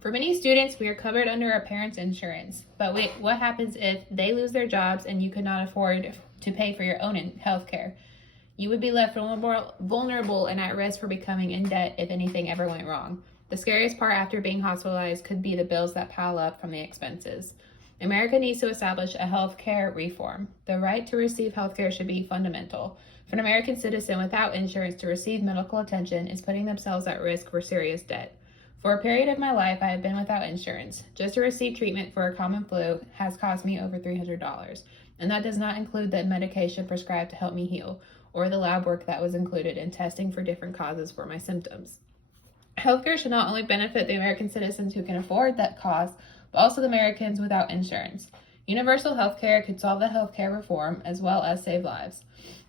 For many students, we are covered under our parents' insurance. But wait, what happens if they lose their jobs and you could not afford to pay for your own health care? You would be left vulnerable and at risk for becoming in debt if anything ever went wrong. The scariest part after being hospitalized could be the bills that pile up from the expenses. America needs to establish a health care reform. The right to receive health care should be fundamental. For an American citizen without insurance to receive medical attention is putting themselves at risk for serious debt. For a period of my life, I have been without insurance. Just to receive treatment for a common flu has cost me over $300, and that does not include the medication prescribed to help me heal, or the lab work that was included in testing for different causes for my symptoms. Healthcare should not only benefit the American citizens who can afford that cost, but also the Americans without insurance. Universal healthcare could solve the healthcare reform as well as save lives.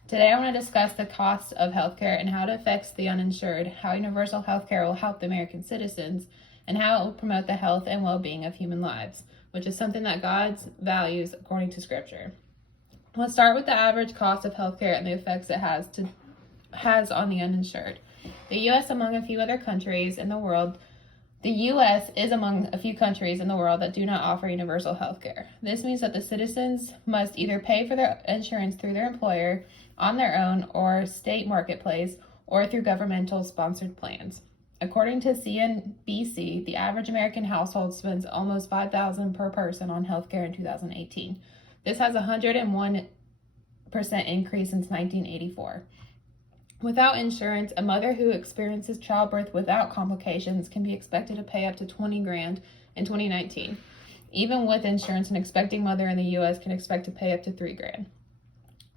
Today I want to discuss the cost of healthcare and how it affects the uninsured, how universal healthcare will help the American citizens, and how it will promote the health and well-being of human lives, which is something that God values according to Scripture. Let's start with the average cost of healthcare and the effects it has on the uninsured. The U.S. is among a few countries in the world that do not offer universal health care. This means that the citizens must either pay for their insurance through their employer, on their own, or state marketplace, or through governmental sponsored plans. According to CNBC, the average American household spends almost $5,000 per person on health care in 2018. This has a 101% increase since 1984. Without insurance, a mother who experiences childbirth without complications can be expected to pay up to $20,000 in 2019. Even with insurance, an expecting mother in the U.S. can expect to pay up to $3,000.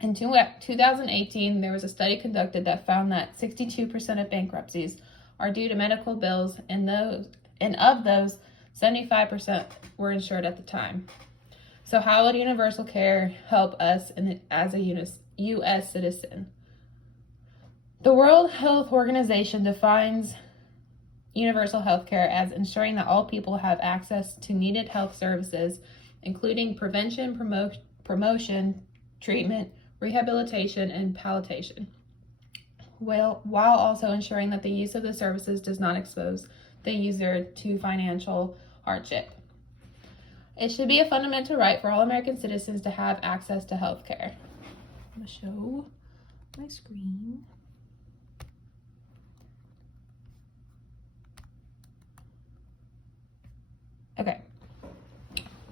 In 2018, there was a study conducted that found that 62% of bankruptcies are due to medical bills, and of those, 75% were insured at the time. So how would universal care help us as a U.S. citizen? The World Health Organization defines universal health care as ensuring that all people have access to needed health services, including prevention, promotion, treatment, rehabilitation, and palliation, while also ensuring that the use of the services does not expose the user to financial hardship. It should be a fundamental right for all American citizens to have access to health care. I'm going to show my screen. Okay.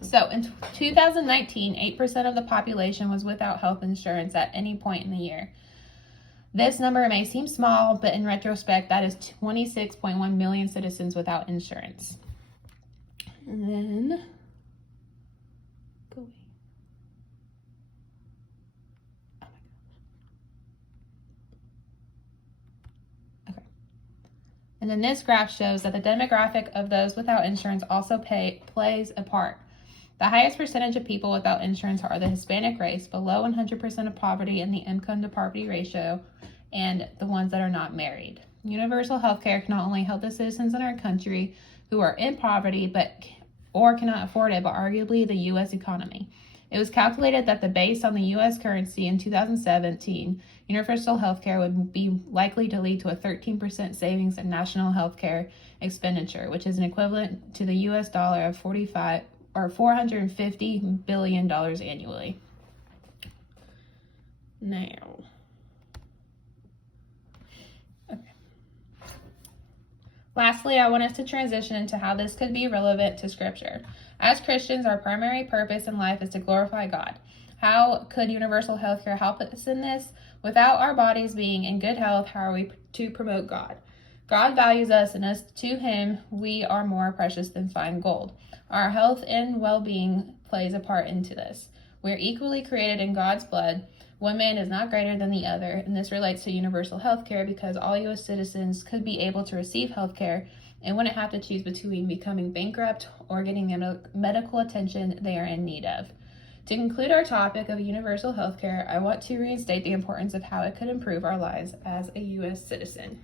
So in 2019, 8% of the population was without health insurance at any point in the year. This number may seem small, but in retrospect, that is 26.1 million citizens without insurance. And then, go away. Oh my gosh. Okay. And then this graph shows that the demographic of those without insurance also plays a part. The highest percentage of people without insurance are the Hispanic race, below 100% of poverty in the income to poverty ratio, and the ones that are not married. Universal health care can not only help the citizens in our country who are in poverty or cannot afford it, but arguably the U.S. economy. It was calculated that based on the U.S. currency in 2017, universal health care would be likely to lead to a 13% savings in national health care expenditure, which is an equivalent to the U.S. dollar of $450 billion annually. Now, lastly, I want us to transition into how this could be relevant to Scripture. As Christians, our primary purpose in life is to glorify God. How could universal health care help us in this? Without our bodies being in good health, how are we to promote God? God values us, and us to Him, we are more precious than fine gold. Our health and well-being plays a part into this. We are equally created in God's blood. One man is not greater than the other, and this relates to universal health care because all U.S. citizens could be able to receive health care and wouldn't have to choose between becoming bankrupt or getting the medical attention they are in need of. To conclude our topic of universal health care, I want to reinstate the importance of how it could improve our lives as a U.S. citizen.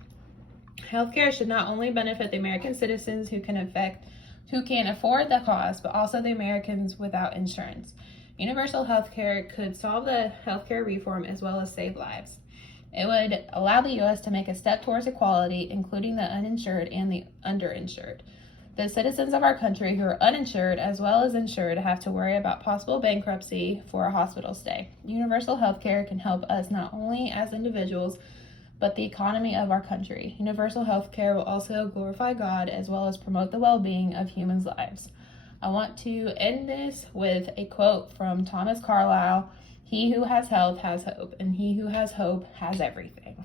Healthcare should not only benefit the American citizens who can afford the cost, but also the Americans without insurance. Universal healthcare could solve the healthcare reform as well as save lives. It would allow the U.S. to make a step towards equality, including the uninsured and the underinsured. The citizens of our country who are uninsured as well as insured have to worry about possible bankruptcy for a hospital stay. Universal health care can help us not only as individuals, but the economy of our country. Universal health care will also glorify God as well as promote the well-being of humans' lives. I want to end this with a quote from Thomas Carlyle: "He who has health has hope, and he who has hope has everything."